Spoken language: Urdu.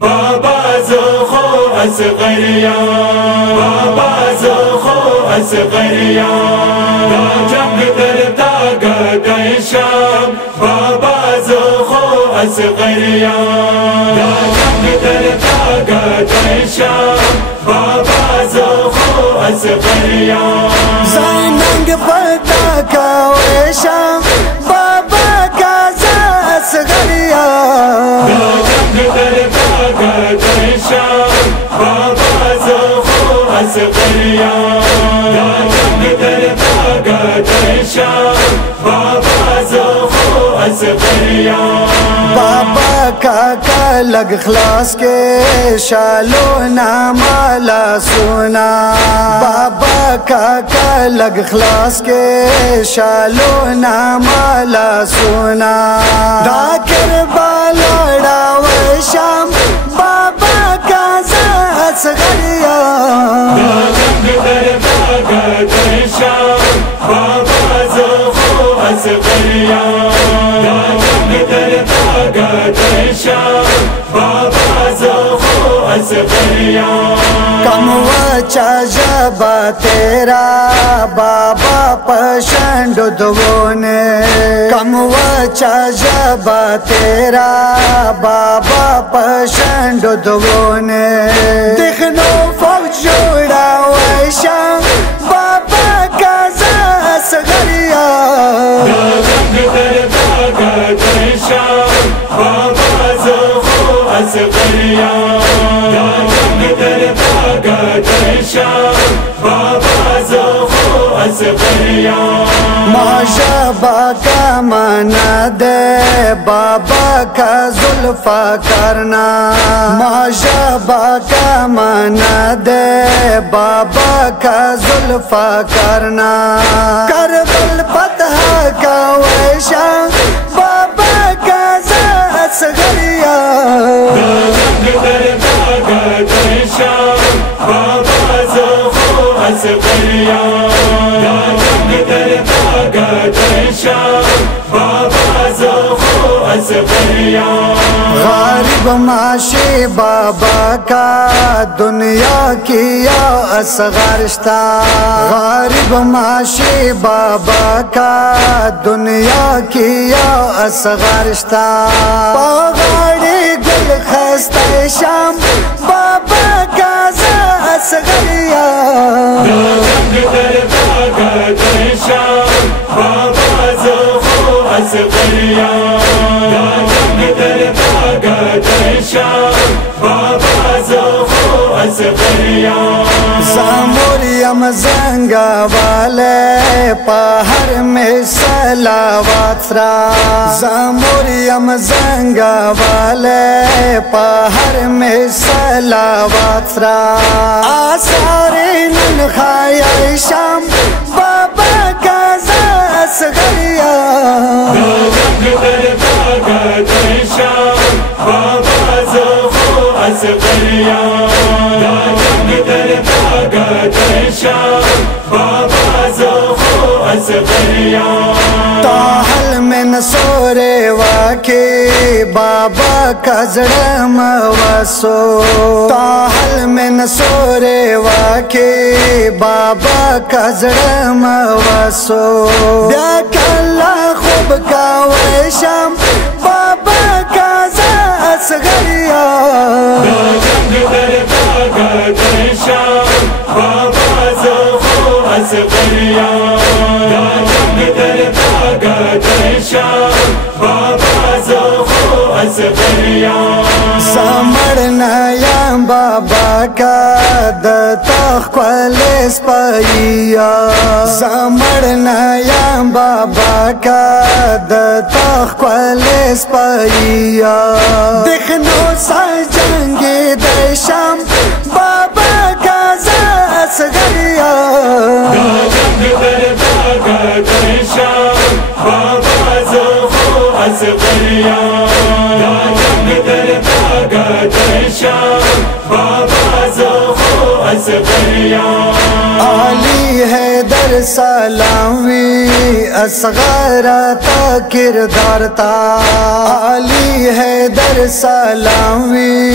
بابا زخو اصغریا بابا زخو اصغریا دا جنگ در تاگد شام بابا زخو اصغریا دا جنگ در تاگد شام بابا زخو اصغریا زنگ پتا کا شام بابا کا اصغریا دا جنگ در تاگد شام بابا زخو اصغریا دا جنگ در تاگد شام بابا زخو اصغریا بابا کا لگ خلاص کے شالو نامالا سونا بابا کا لگ خلاص کے شالو نامالا سونا دا کربلا ڈاو شام بابا کا اصغریا دا جنگ در تاگد شام بابا زخو اصغریا دا جنگ در تاگد شام بابا زخو اصغریا کم وچا جبا تیرا بابا پشنڈ دونے کم وچا جبا تیرا بابا پشنڈ دونے دیکھنو فوج جوڑا ویشام بابا کا اصغریا دا جنگ در تاگد شام بابا زخو اصغریا دا جنگ در تاگد شام بابا زخو اصغریا ماشابا کا مانا دے بابا کا زلفا کرنا ماشابا کا مانا دے بابا کا زلفا کرنا کربل فتح کا ویشام بابا کا اصغریا دا جنگ در تاگد شام بابا زخو اصغریا دا جنگ در تاگد شام بابا زخو اصغریا غریب معاشی بابا کا دنیا کیا اصغرشتا غریب معاشی بابا کا دنیا کیا اصغرشتا پاگاڑی گل خستہ شام بابا کا اصغریا دا جنگ در تاگد شام بابا زخو اصغریا دا جنگ در تاگد شام بابا زخو اصغریا زاموریم زنگا والے پہر میں سلاوات سرا زاموریم زنگا والے پہر میں سلاوات سرا آثار ننخایا شام بابا کا اصغریا دا جنگ در تاگد شام بابا زخو اصغریا دا جنگ در تاگد شام بابا زخو اصغریا تاحل میں نسورے واقعی بابا کا زڑم وسو تاحل میں نسورے واقعی بابا کا زڑم وسو بیا کلا خوب کا ویشام بابا کا اصغریا دا جنگ در تاگد شام بابا زخو اصغریا دا جنگ در تاگد شام بابا زخو اصغریا سامرنا یا بابا کا دتاخ کولس پایا سامرنا یا بابا کا دتاخ کولس پایا دیکھنو سا جنگ دشام بابا کا اصغریا دا جنگ در تاگد شام بابا زخو اصغریا دا جنگ در تاگد شام بابا زخو اصغریا علی حیدر سلامی اصغر تا کردار تا علی حیدر سلامی